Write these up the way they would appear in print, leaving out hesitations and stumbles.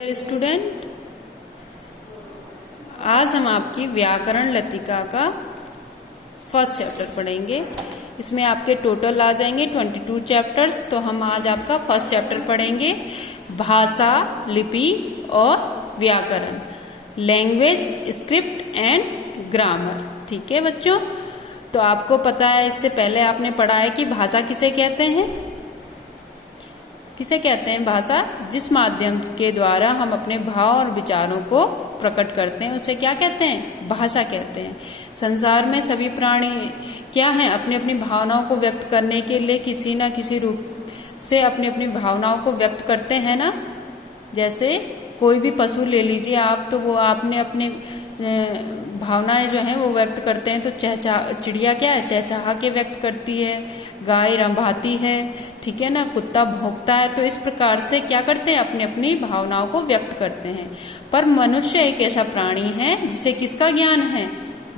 Student, आज हम आपकी व्याकरण लतिका का फर्स्ट चैप्टर पढ़ेंगे। इसमें आपके टोटल आ जाएंगे 22 चैप्टर्स। तो हम आज आपका फर्स्ट चैप्टर पढ़ेंगे, भाषा, लिपि और व्याकरण, लैंग्वेज, स्क्रिप्ट एंड ग्रामर। ठीक है बच्चों, तो आपको पता है, इससे पहले आपने पढ़ा है कि भाषा किसे कहते हैं। किसे कहते हैं भाषा? जिस माध्यम के द्वारा हम अपने भाव और विचारों को प्रकट करते हैं उसे क्या कहते हैं? भाषा कहते हैं। संसार में सभी प्राणी क्या हैं? अपनी अपनी भावनाओं को व्यक्त करने के लिए किसी न किसी रूप से अपनी अपनी भावनाओं को व्यक्त करते हैं ना। जैसे कोई भी पशु ले लीजिए आप, तो वो आपने अपने भावनाएं जो हैं वो व्यक्त करते हैं। तो चिड़िया क्या है? चहचहा के व्यक्त करती है, गाय रंभाती है, ठीक है ना, कुत्ता भौंकता है। तो इस प्रकार से क्या करते हैं? अपनी अपनी भावनाओं को व्यक्त करते हैं। पर मनुष्य एक ऐसा प्राणी है जिसे किसका ज्ञान है?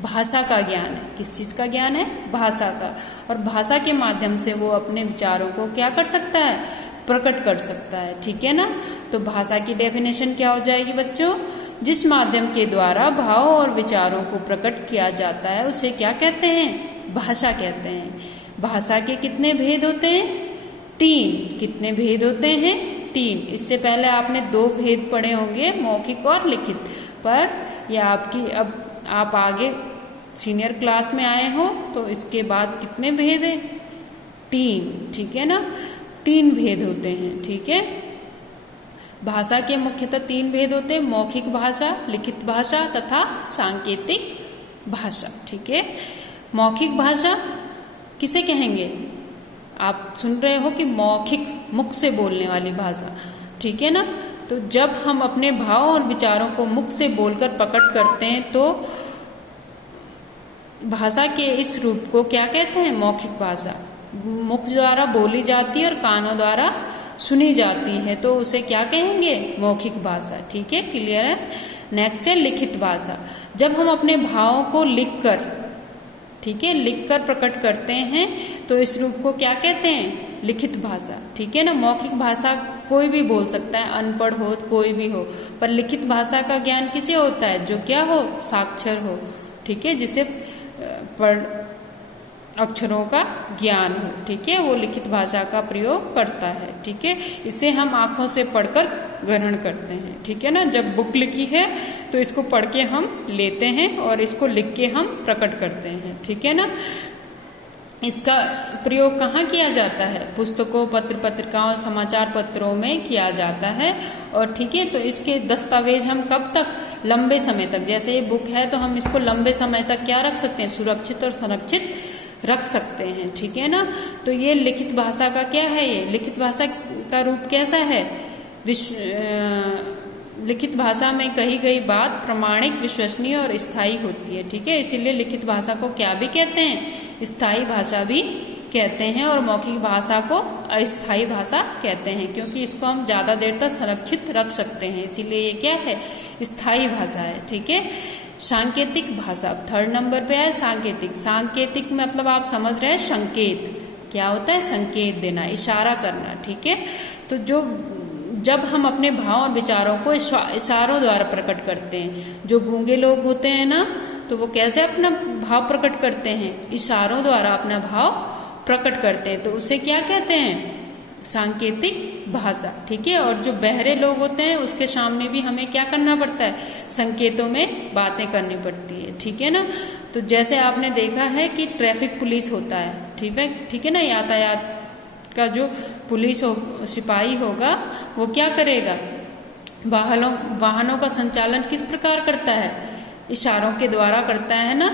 भाषा का ज्ञान है। किस चीज का ज्ञान है? भाषा का। और भाषा के माध्यम से वो अपने विचारों को क्या कर सकता है? प्रकट कर सकता है। ठीक है ना। तो भाषा की डेफिनेशन क्या हो जाएगी बच्चों? जिस माध्यम के द्वारा भाव और विचारों को प्रकट किया जाता है उसे क्या कहते हैं? भाषा कहते हैं। भाषा के कितने भेद होते हैं? 3। कितने भेद होते हैं? 3। इससे पहले आपने 2 भेद पढ़े होंगे, मौखिक और लिखित। पर यह आपकी, अब आप आगे सीनियर क्लास में आए हो तो इसके बाद कितने भेद हैं? 3। ठीक है ना, 3 भेद होते हैं। ठीक है, भाषा के मुख्यतः 3 भेद होते हैं, मौखिक भाषा, लिखित भाषा तथा सांकेतिक भाषा। ठीक है, मौखिक भाषा किसे कहेंगे? आप सुन रहे हो कि मौखिक, मुख से बोलने वाली भाषा। ठीक है ना, तो जब हम अपने भाव और विचारों को मुख से बोलकर प्रकट करते हैं तो भाषा के इस रूप को क्या कहते हैं? मौखिक भाषा। मुख द्वारा बोली जाती है और कानों द्वारा सुनी जाती है, तो उसे क्या कहेंगे? मौखिक भाषा। ठीक है, क्लियर है। नेक्स्ट है लिखित भाषा। जब हम अपने भावों को लिखकर, ठीक है, लिखकर प्रकट करते हैं तो इस रूप को क्या कहते हैं? लिखित भाषा। ठीक है ना, मौखिक भाषा कोई भी बोल सकता है, अनपढ़ हो, कोई भी हो। पर लिखित भाषा का ज्ञान किसे होता है? जो क्या हो? साक्षर हो। ठीक है, जिसे पढ़ अक्षरों का ज्ञान हो। ठीक है, वो लिखित भाषा का प्रयोग करता है। ठीक है, इसे हम आंखों से पढ़कर ग्रहण करते हैं। ठीक है ना, जब बुक लिखी है तो इसको पढ़ के हम लेते हैं और इसको लिख के हम प्रकट करते हैं। ठीक है ना, इसका प्रयोग कहाँ किया जाता है? पुस्तकों, पत्र पत्रिकाओं, समाचार पत्रों में किया जाता है। और ठीक है, तो इसके दस्तावेज हम कब तक? लंबे समय तक। जैसे ये बुक है तो हम इसको लंबे समय तक क्या रख सकते हैं? सुरक्षित और संरक्षित रख सकते हैं। ठीक है ना, तो ये लिखित भाषा का क्या है? ये लिखित भाषा का रूप कैसा है? लिखित भाषा में कही गई बात प्रामाणिक, विश्वसनीय और स्थायी होती है। ठीक है, इसीलिए लिखित भाषा को क्या भी कहते हैं? स्थायी भाषा भी कहते हैं। और मौखिक भाषा को अस्थायी भाषा कहते हैं, क्योंकि इसको हम ज़्यादा देर तक संरक्षित रख सकते हैं, इसीलिए ये क्या है? स्थायी भाषा है। ठीक है, सांकेतिक भाषा 3rd नंबर पे है। सांकेतिक, सांकेतिक मतलब आप समझ रहे हैं, संकेत। क्या होता है? संकेत देना, इशारा करना। ठीक है, तो जब हम अपने भाव और विचारों को इशारों द्वारा प्रकट करते हैं, जो गूंगे लोग होते हैं ना, तो वो कैसे अपना भाव प्रकट करते हैं? इशारों द्वारा अपना भाव प्रकट करते हैं, तो उसे क्या कहते हैं? सांकेतिक भाषा। ठीक है, और जो बहरे लोग होते हैं उसके सामने भी हमें क्या करना पड़ता है? संकेतों में बातें करनी पड़ती है। ठीक है ना, तो जैसे आपने देखा है कि ट्रैफिक पुलिस होता है, ठीक है ना, यातायात का जो पुलिस हो, सिपाही होगा, वो क्या करेगा? वाहनों का संचालन किस प्रकार करता है? इशारों के द्वारा करता है ना।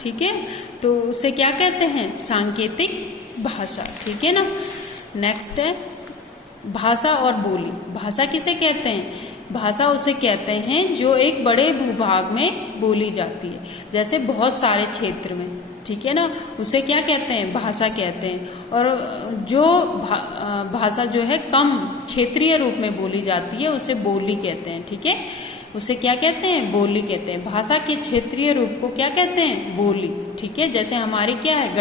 ठीक है, तो उसे क्या कहते हैं? सांकेतिक भाषा। ठीक है ना, नेक्स्ट है भाषा और बोली। भाषा किसे कहते हैं? भाषा उसे कहते हैं जो एक बड़े भूभाग में बोली जाती है, जैसे बहुत सारे क्षेत्र में। ठीक है ना, उसे क्या कहते हैं? भाषा कहते हैं। और जो भाषा जो है कम क्षेत्रीय रूप में बोली जाती है उसे बोली कहते हैं। ठीक है, उसे क्या कहते हैं? बोली कहते हैं। भाषा के क्षेत्रीय रूप को क्या कहते हैं? बोली। ठीक है, जैसे हमारी क्या है?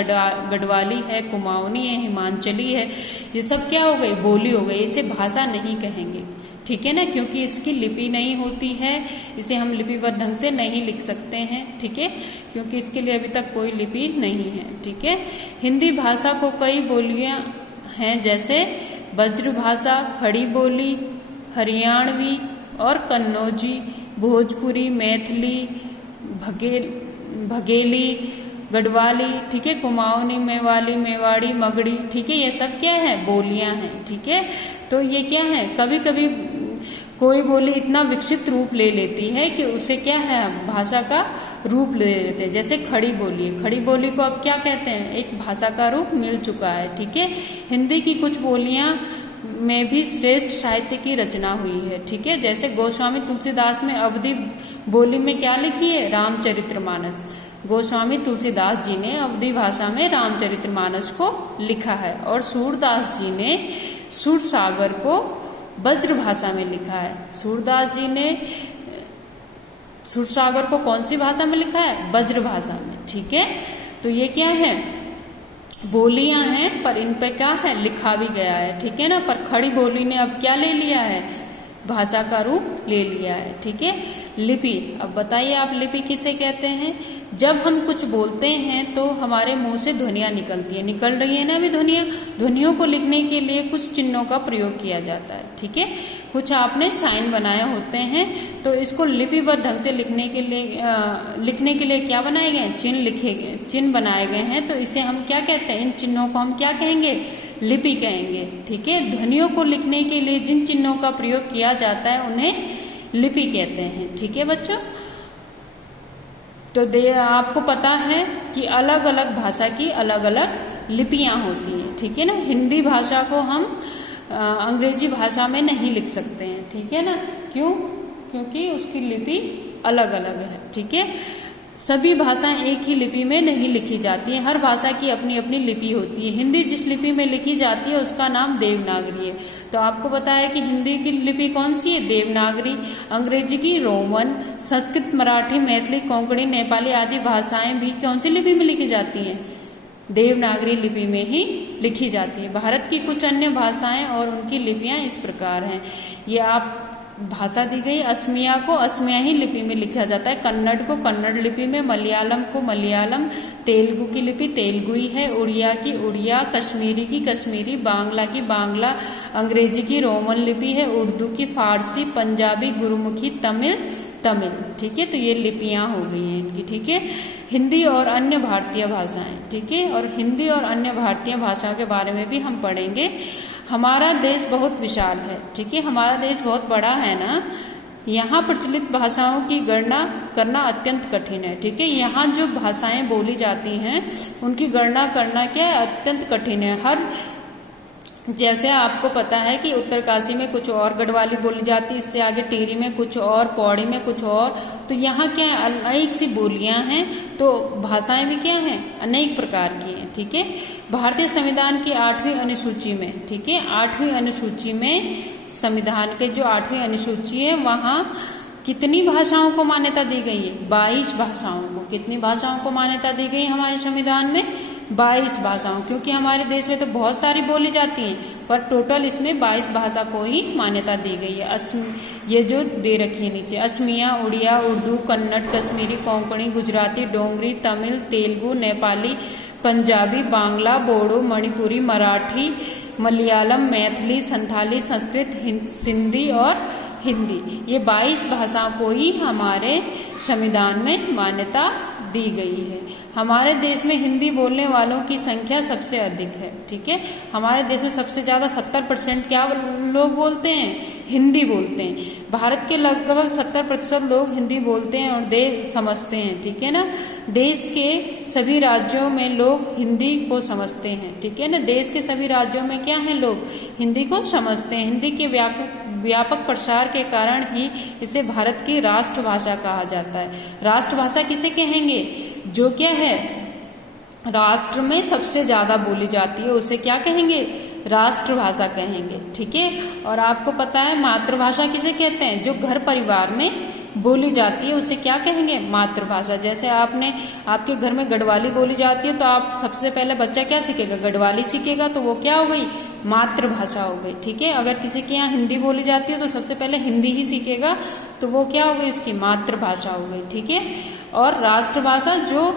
गढ़वाली है, कुमाऊनी है, हिमांचली है, ये सब क्या हो गई? बोली हो गई। इसे भाषा नहीं कहेंगे। ठीक है ना, क्योंकि इसकी लिपि नहीं होती है, इसे हम लिपिबद्ध ढंग से नहीं लिख सकते हैं, ठीक है, क्योंकि इसके लिए अभी तक कोई लिपि नहीं है, ठीक है। हिंदी भाषा को कई बोलियां हैं, जैसे ब्रजभाषा, खड़ी बोली, हरियाणवी और कन्नौजी, भोजपुरी, मैथिली, बघेली, गढ़वाली, ठीक है, कुमाऊनी, मेवाली, मेवाड़ी, मगड़ी, ठीक है, ये सब क्या है, बोलियां हैं, ठीक है। तो ये क्या है, कभी कभी कोई बोली इतना विकसित रूप ले लेती है कि उसे क्या है, भाषा का रूप ले लेते हैं। जैसे खड़ी बोली है, खड़ी बोली को अब क्या कहते हैं, एक भाषा का रूप मिल चुका है, ठीक है। हिंदी की कुछ बोलियां में भी श्रेष्ठ साहित्य की रचना हुई है, ठीक है। जैसे गोस्वामी तुलसीदास में अवधी बोली में क्या लिखी है, रामचरितमानस। गोस्वामी तुलसीदास जी ने अवधी भाषा में रामचरितमानस को लिखा है, और सूरदास जी ने सूरसागर को ब्रज भाषा में लिखा है। सूरदास जी ने सूरसागर को कौन सी भाषा में लिखा है, ब्रज भाषा में, ठीक है। तो ये क्या है, बोलियां हैं, पर इन पे क्या है, लिखा भी गया है, ठीक है ना। पर खड़ी बोली ने अब क्या ले लिया है, भाषा का रूप ले लिया है, ठीक है। लिपि, अब बताइए आप लिपि किसे कहते हैं। जब हम कुछ बोलते हैं तो हमारे मुंह से ध्वनियां निकलती है, निकल रही है ना अभी ध्वनियां। ध्वनियों को लिखने के लिए कुछ चिन्हों का प्रयोग किया जाता है, ठीक है। कुछ आपने साइन बनाए होते हैं, तो इसको लिपिबद्ध ढंग से लिखने के लिए क्या बनाए गए, चिन्ह बनाए गए हैं। तो इसे हम क्या कहते हैं, इन चिन्हों को हम क्या कहेंगे, लिपि कहेंगे, ठीक है। ध्वनियों को लिखने के लिए जिन चिन्हों का प्रयोग किया जाता है उन्हें लिपि कहते हैं, ठीक है बच्चों। तो आपको पता है कि अलग अलग भाषा की अलग अलग लिपियां होती हैं, ठीक है ना। हिंदी भाषा को हम अंग्रेजी भाषा में नहीं लिख सकते हैं, ठीक है ना। क्यों, क्योंकि उसकी लिपि अलग अलग है, ठीक है। सभी भाषाएं एक ही लिपि में नहीं लिखी जाती है, हर भाषा की अपनी अपनी लिपि होती है। हिंदी जिस लिपि में लिखी जाती है उसका नाम देवनागरी है। तो आपको पता है कि हिंदी की लिपि कौन सी है, देवनागरी। अंग्रेजी की रोमन, संस्कृत, मराठी, मैथिली, कोंकणी, नेपाली आदि भाषाएं भी कौन सी लिपि में लिखी जाती हैं, देवनागरी लिपि में ही लिखी जाती है। भारत की कुछ अन्य भाषाएं और उनकी लिपियां इस प्रकार हैं। ये आप भाषा दी गई, असमिया को असमिया ही लिपि में लिखा जाता है, कन्नड़ को कन्नड़ लिपि में, मलयालम को मलयालम, तेलुगु की लिपि तेलुगुई है, उड़िया की उड़िया, कश्मीरी की कश्मीरी, बांग्ला की बांग्ला, अंग्रेजी की रोमन लिपि है, उर्दू की फारसी, पंजाबी, गुरुमुखी, तमिल, ठीक है। तो ये लिपियां हो गई हैं इनकी, ठीक है। हिंदी और अन्य भारतीय भाषाएं, ठीक है। और हिंदी और अन्य भारतीय भाषाओं के बारे में भी हम पढ़ेंगे। हमारा देश बहुत विशाल है, ठीक है, हमारा देश बहुत बड़ा है ना। यहाँ प्रचलित भाषाओं की गणना करना अत्यंत कठिन है, ठीक है। यहाँ जो भाषाएं बोली जाती हैं उनकी गणना करना क्या है, अत्यंत कठिन है। जैसे आपको पता है कि उत्तरकाशी में कुछ और गढ़वाली बोली जाती है, इससे आगे टिहरी में कुछ और, पौड़ी में कुछ और। तो यहाँ क्या है, अनेक सी बोलियां हैं, तो भाषाएं भी क्या हैं, अनेक प्रकार की हैं, ठीक है। भारतीय संविधान की 8वीं अनुसूची में, ठीक है, 8वीं अनुसूची में, संविधान के जो 8वीं अनुसूची है वहाँ कितनी भाषाओं को मान्यता दी गई है, 22 भाषाओं को। कितनी भाषाओं को मान्यता दी गई हमारे संविधान में, 22 भाषाओं। क्योंकि हमारे देश में तो बहुत सारी बोली जाती हैं, पर टोटल इसमें 22 भाषा को ही मान्यता दी गई है। ये जो दे रखी है नीचे, असमिया, उड़िया, उर्दू, कन्नड़, कश्मीरी, कोंकणी, गुजराती, डोंगरी, तमिल, तेलुगु, नेपाली, पंजाबी, बांग्ला, बोडो, मणिपुरी, मराठी, मलयालम, मैथिली, संथाली, संस्कृत, सिंधी और हिंदी। ये 22 भाषाओं को ही हमारे संविधान में मान्यता दी गई है। हमारे देश में हिंदी बोलने वालों की संख्या सबसे अधिक है, ठीक है। हमारे देश में सबसे ज़्यादा 70% क्या लोग बोलते हैं, हिंदी बोलते हैं। भारत के लगभग 70% लोग हिंदी बोलते हैं और समझते हैं, ठीक है ना। देश के सभी राज्यों में लोग हिंदी को समझते हैं, ठीक है ना। देश के सभी राज्यों में क्या है, लोग हिंदी को समझते हैं। हिंदी के व्यापक प्रसार के कारण ही इसे भारत की राष्ट्रभाषा कहा जाता है। राष्ट्रभाषा किसे कहेंगे, जो क्या है राष्ट्र में सबसे ज्यादा बोली जाती है, उसे क्या कहेंगे, राष्ट्रभाषा कहेंगे, ठीक है। और आपको पता है मातृभाषा किसे कहते हैं, जो घर परिवार में बोली जाती है उसे क्या कहेंगे, मातृभाषा। जैसे आपके घर में गढ़वाली बोली जाती है तो आप सबसे पहले बच्चा क्या सीखेगा, गढ़वाली सीखेगा, तो वो क्या हो गई, मातृभाषा हो गई। ठीक है, अगर किसी के यहाँ हिंदी बोली जाती है तो सबसे पहले हिंदी ही सीखेगा, तो वो क्या हो गई, उसकी मातृभाषा हो गई। ठीक है, और राष्ट्रभाषा जो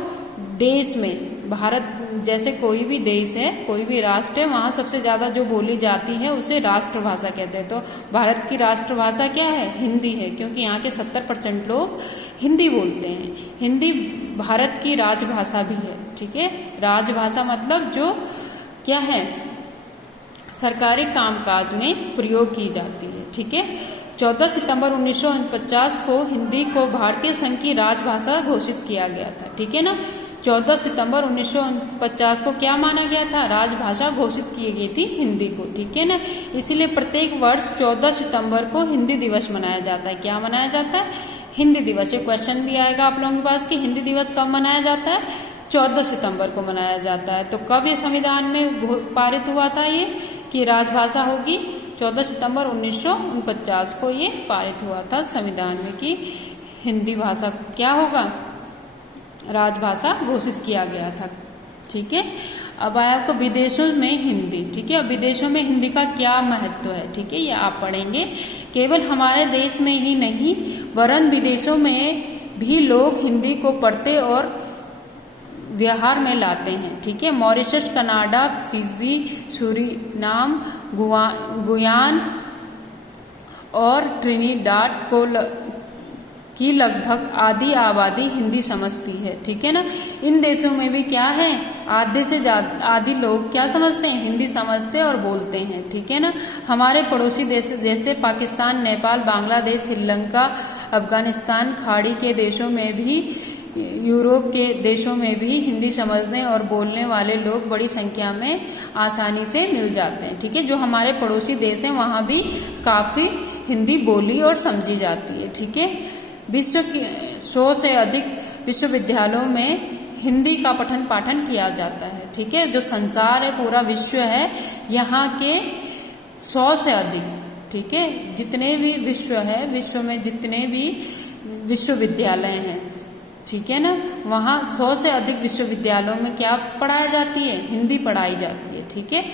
देश में, भारत जैसे कोई भी देश है, कोई भी राष्ट्र है, वहाँ सबसे ज़्यादा जो बोली जाती है उसे राष्ट्रभाषा कहते हैं। तो भारत की राष्ट्रभाषा क्या है, हिंदी है, क्योंकि यहाँ के 70% लोग हिंदी बोलते हैं। हिंदी भारत की राजभाषा भी है। ठीक है, राजभाषा मतलब जो क्या है, सरकारी कामकाज में प्रयोग की जाती है। ठीक है, 14 सितंबर 1949 को हिंदी को भारतीय संघ की राजभाषा घोषित किया गया था। ठीक है ना, 14 सितंबर 1949 को क्या माना गया था, राजभाषा घोषित की गई थी हिंदी को। ठीक है ना, इसीलिए प्रत्येक वर्ष 14 सितंबर को हिंदी दिवस मनाया जाता है। क्या मनाया जाता है, हिंदी दिवस। ये क्वेश्चन भी आएगा आप लोगों के पास कि हिंदी दिवस कब मनाया जाता है, 14 सितंबर को मनाया जाता है। तो कब ये संविधान में पारित हुआ था ये कि राजभाषा होगी, 14 सितंबर 1949 को ये पारित हुआ था संविधान में कि हिंदी भाषा क्या होगा, राजभाषा घोषित किया गया था। ठीक है, अब आया आपको विदेशों में हिंदी। ठीक है, अब विदेशों में हिंदी का क्या महत्व है, ठीक है, ये आप पढ़ेंगे। केवल हमारे देश में ही नहीं वरन विदेशों में भी लोग हिंदी को पढ़ते और व्यवहार में लाते हैं। ठीक है, मॉरिशस, कनाडा, फिजी, सूरीनाम, गुयान और ट्रिनिडाड की लगभग आधी आबादी हिंदी समझती है। ठीक है ना, इन देशों में भी क्या है, आधे से आधी लोग क्या समझते हैं, हिंदी समझते और बोलते हैं। ठीक है ना, हमारे पड़ोसी देश जैसे पाकिस्तान, नेपाल, बांग्लादेश, श्रीलंका, अफगानिस्तान, खाड़ी के देशों में भी, यूरोप के देशों में भी हिंदी समझने और बोलने वाले लोग बड़ी संख्या में आसानी से मिल जाते हैं। ठीक है, जो हमारे पड़ोसी देश हैं वहाँ भी काफ़ी हिंदी बोली और समझी जाती है। ठीक है, विश्व की 100 से अधिक विश्वविद्यालयों में हिंदी का पठन पाठन किया जाता है। ठीक है, जो संसार है, पूरा विश्व है, यहाँ के 100 से अधिक, ठीक है, जितने भी विश्व है, विश्व में जितने भी विश्वविद्यालय हैं, ठीक है ना, वहाँ 100 से अधिक विश्वविद्यालयों में क्या पढ़ाई जाती है, हिंदी पढ़ाई जाती है। ठीक है,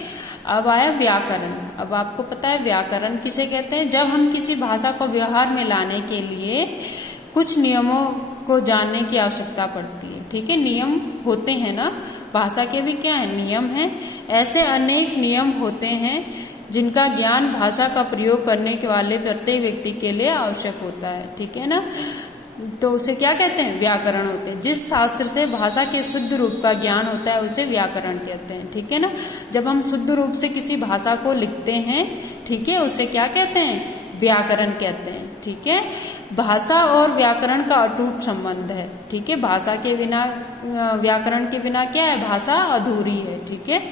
अब आया व्याकरण। अब आपको पता है व्याकरण किसे कहते हैं, जब हम किसी भाषा को व्यवहार में लाने के लिए कुछ नियमों को जानने की आवश्यकता पड़ती है। ठीक है, नियम होते हैं ना, भाषा के भी क्या है, नियम हैं। ऐसे अनेक नियम होते हैं जिनका ज्ञान भाषा का प्रयोग करने के वाले प्रत्येक व्यक्ति के लिए आवश्यक होता है। ठीक है ना, तो उसे क्या कहते हैं, व्याकरण होते हैं। जिस शास्त्र से भाषा के शुद्ध रूप का ज्ञान होता है उसे व्याकरण कहते हैं। ठीक है ना, जब हम शुद्ध रूप से किसी भाषा को लिखते हैं, ठीक है, उसे क्या कहते हैं, व्याकरण कहते हैं। ठीक है, भाषा और व्याकरण का अटूट संबंध है। ठीक है, भाषा के बिना, व्याकरण के बिना क्या है, भाषा अधूरी है। ठीक है,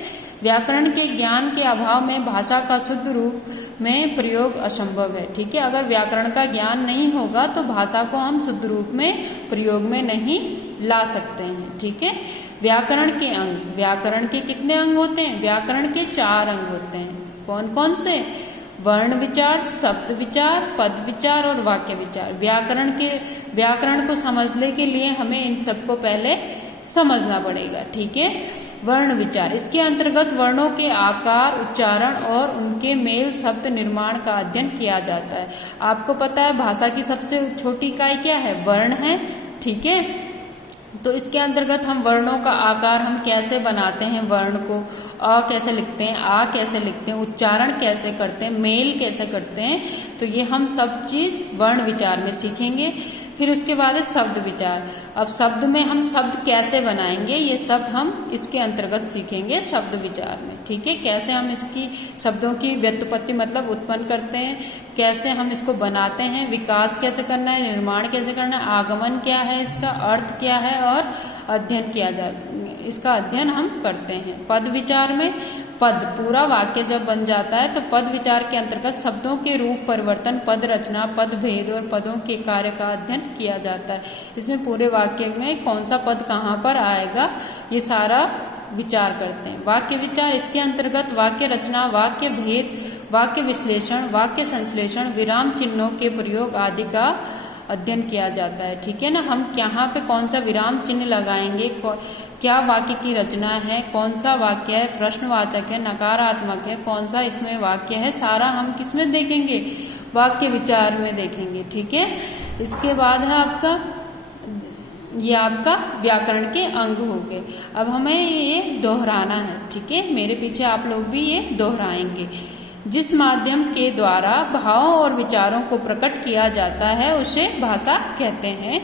व्याकरण के ज्ञान के अभाव में भाषा का शुद्ध रूप में प्रयोग असंभव है। ठीक है, अगर व्याकरण का ज्ञान नहीं होगा तो भाषा को हम शुद्ध रूप में प्रयोग में नहीं ला सकते हैं। ठीक है, व्याकरण के अंग, व्याकरण के कितने अंग होते हैं, व्याकरण के 4 अंग होते हैं। कौन कौन से, वर्ण विचार, शब्द विचार, पद विचार और वाक्य विचार। व्याकरण को समझने के लिए हमें इन सबको पहले समझना पड़ेगा। ठीक है, वर्ण विचार, इसके अंतर्गत वर्णों के आकार, उच्चारण और उनके मेल शब्द निर्माण का अध्ययन किया जाता है। आपको पता है भाषा की सबसे छोटी इकाई क्या है, वर्ण है। ठीक है, तो इसके अंतर्गत हम वर्णों का आकार हम कैसे बनाते हैं, वर्ण को अ कैसे लिखते हैं, आ कैसे लिखते हैं, उच्चारण कैसे करते हैं, मेल कैसे करते हैं, तो ये हम सब चीज वर्ण विचार में सीखेंगे। फिर उसके बाद है शब्द विचार। अब शब्द में हम शब्द कैसे बनाएंगे, ये सब हम इसके अंतर्गत सीखेंगे शब्द विचार में। ठीक है, कैसे हम इसकी शब्दों की व्युत्पत्ति मतलब उत्पन्न करते हैं, कैसे हम इसको बनाते हैं, विकास कैसे करना है, निर्माण कैसे करना है, आगमन क्या है, इसका अर्थ क्या है और अध्ययन किया जाए, इसका अध्ययन हम करते हैं। पद विचार में पद, पूरा वाक्य जब बन जाता है तो पद विचार के अंतर्गत शब्दों के रूप परिवर्तन, पद रचना, पद भेद और पदों के कार्य का अध्ययन किया जाता है। इसमें पूरे वाक्य में कौन सा पद कहाँ पर आएगा, ये सारा विचार करते हैं। वाक्य विचार, इसके अंतर्गत वाक्य रचना, वाक्य भेद, वाक्य विश्लेषण, वाक्य संश्लेषण, विराम चिन्हों के प्रयोग आदि का अध्ययन किया जाता है, ठीक है ना। हम यहाँ पे कौन सा विराम चिन्ह लगाएंगे, क्या वाक्य की रचना है, कौन सा वाक्य है प्रश्नवाचक है, नकारात्मक है, कौन सा इसमें वाक्य है, सारा हम किस में देखेंगे, वाक्य विचार में देखेंगे, ठीक है। इसके बाद है आपका, ये आपका व्याकरण के अंग हो गए। अब हमें ये दोहराना है, ठीक है। मेरे पीछे आप लोग भी ये दोहराएंगे। जिस माध्यम के द्वारा भावों और विचारों को प्रकट किया जाता है उसे भाषा कहते हैं।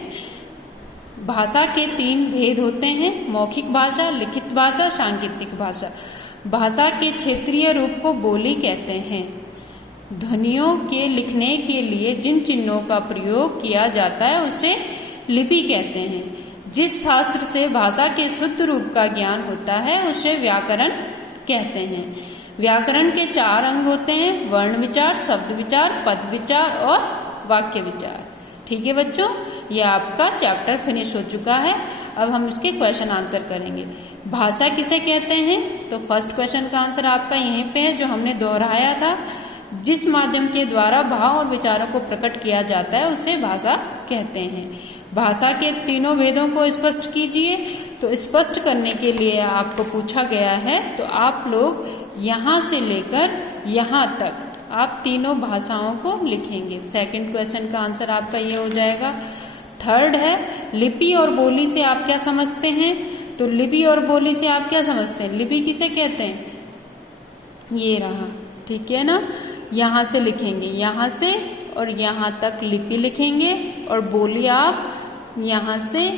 भाषा के 3 भेद होते हैं, मौखिक भाषा, लिखित भाषा, सांकेतिक भाषा। भाषा के क्षेत्रीय रूप को बोली कहते हैं। ध्वनियों के लिखने के लिए जिन चिन्हों का प्रयोग किया जाता है उसे लिपि कहते हैं। जिस शास्त्र से भाषा के शुद्ध रूप का ज्ञान होता है उसे व्याकरण कहते हैं। व्याकरण के 4 अंग होते हैं, वर्ण विचार, शब्द विचार, पद विचार और वाक्य विचार, ठीक है बच्चों। यह आपका चैप्टर फिनिश हो चुका है। अब हम इसके क्वेश्चन आंसर करेंगे। भाषा किसे कहते हैं, तो फर्स्ट क्वेश्चन का आंसर आपका यहीं पे है जो हमने दोहराया था। जिस माध्यम के द्वारा भाव और विचारों को प्रकट किया जाता है उसे भाषा कहते हैं। भाषा के 3 भेदों को स्पष्ट कीजिए। तो स्पष्ट करने के लिए आपको पूछा गया है, तो आप लोग यहाँ से लेकर यहाँ तक आप तीनों भाषाओं को लिखेंगे। सेकंड क्वेश्चन का आंसर आपका ये हो जाएगा। थर्ड है, लिपि और बोली से आप क्या समझते हैं, तो लिपि और बोली से आप क्या समझते हैं, लिपि किसे कहते हैं, ये रहा, ठीक है ना। यहाँ से लिखेंगे, यहाँ से और यहाँ तक लिपि लिखेंगे, और बोली आप यहाँ से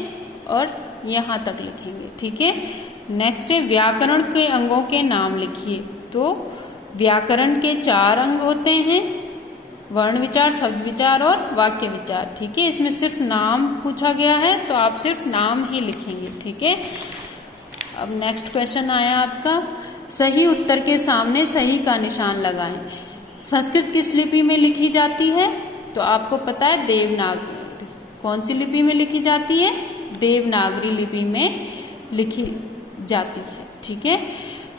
और यहाँ तक लिखेंगे, ठीक है। नेक्स्ट है, व्याकरण के अंगों के नाम लिखिए। तो व्याकरण के 4 अंग होते हैं, वर्ण विचार, शब्द विचार और वाक्य विचार, ठीक है। इसमें सिर्फ नाम पूछा गया है तो आप सिर्फ नाम ही लिखेंगे, ठीक है। अब नेक्स्ट क्वेश्चन आया आपका, सही उत्तर के सामने सही का निशान लगाएं। संस्कृत किस लिपि में लिखी जाती है, तो आपको पता है देवनागरी। कौन सी लिपि में लिखी जाती है, देवनागरी लिपि में लिखी जाती है, ठीक है।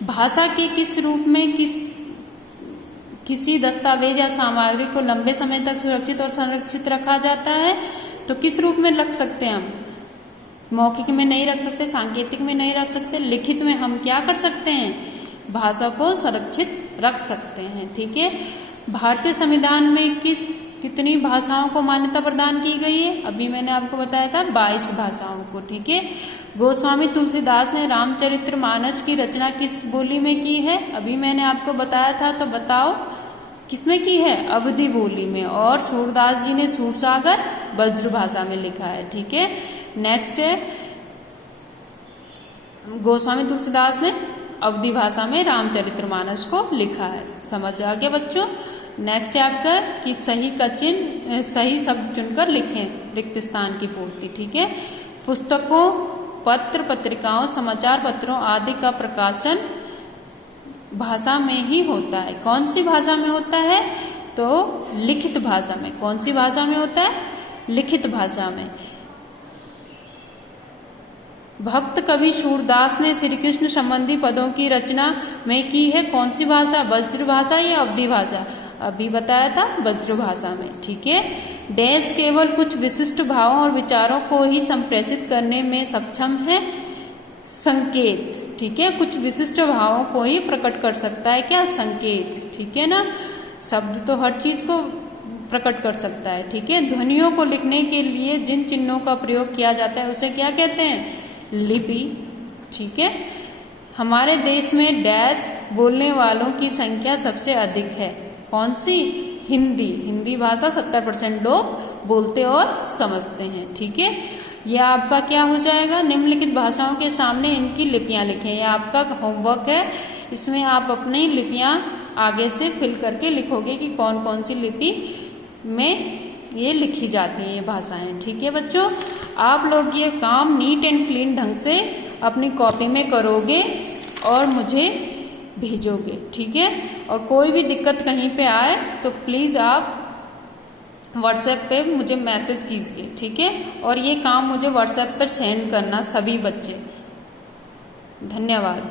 भाषा के किस रूप में किसी दस्तावेज या सामग्री को लंबे समय तक सुरक्षित और संरक्षित रखा जाता है, तो किस रूप में रख सकते हैं हम, मौखिक में नहीं रख सकते, सांकेतिक में नहीं रख सकते, लिखित में हम क्या कर सकते हैं, भाषा को सुरक्षित रख सकते हैं, ठीक है। भारतीय संविधान में कितनी भाषाओं को मान्यता प्रदान की गई है, अभी मैंने आपको बताया था 22 भाषाओं को, ठीक है। गोस्वामी तुलसीदास ने रामचरितमानस की रचना किस बोली में की है, अभी मैंने आपको बताया था, तो बताओ किसमें की है, अवधी बोली में। और सूरदास जी ने सूरसागर ब्रज भाषा में लिखा है, ठीक है। नेक्स्ट है, गोस्वामी तुलसीदास ने अवधी भाषा में रामचरितमानस को लिखा है। समझ आ गया बच्चों। नेक्स्ट है आपका कि सही का चिन्ह, सही शब्द चुनकर लिखें, रिक्त स्थान की पूर्ति, ठीक है। पुस्तकों, पत्र पत्रिकाओं, समाचार पत्रों आदि का प्रकाशन भाषा में ही होता है। कौन सी भाषा में होता है, तो लिखित भाषा में। कौन सी भाषा में होता है, लिखित भाषा में। भक्त कवि सूरदास ने श्री कृष्ण संबंधी पदों की रचना में की है, कौन सी भाषा, ब्रज भाषा या अवधी भाषा, अभी बताया था ब्रज भाषा में, ठीक है। डैश केवल कुछ विशिष्ट भावों और विचारों को ही संप्रेषित करने में सक्षम है, संकेत, ठीक है। कुछ विशिष्ट भावों को ही प्रकट कर सकता है, क्या, संकेत, ठीक है ना। शब्द तो हर चीज को प्रकट कर सकता है, ठीक है। ध्वनियों को लिखने के लिए जिन चिन्हों का प्रयोग किया जाता है उसे क्या कहते हैं, लिपि, ठीक है। हमारे देश में डैश बोलने वालों की संख्या सबसे अधिक है, कौन सी, हिंदी। हिंदी भाषा 70% लोग बोलते और समझते हैं, ठीक है। यह आपका क्या हो जाएगा, निम्नलिखित भाषाओं के सामने इनकी लिपियां लिखें। यह आपका होमवर्क है, इसमें आप अपनी लिपियां आगे से फिल करके लिखोगे कि कौन कौन सी लिपि में ये लिखी जाती हैं ये भाषाएं, ठीक है बच्चों। आप लोग ये काम नीट एंड क्लीन ढंग से अपनी कॉपी में करोगे और मुझे भेजोगे, ठीक है। और कोई भी दिक्कत कहीं पे आए तो प्लीज़ आप व्हाट्सएप पे मुझे मैसेज कीजिए, ठीक है। और ये काम मुझे व्हाट्सएप पर सेंड करना सभी बच्चे। धन्यवाद।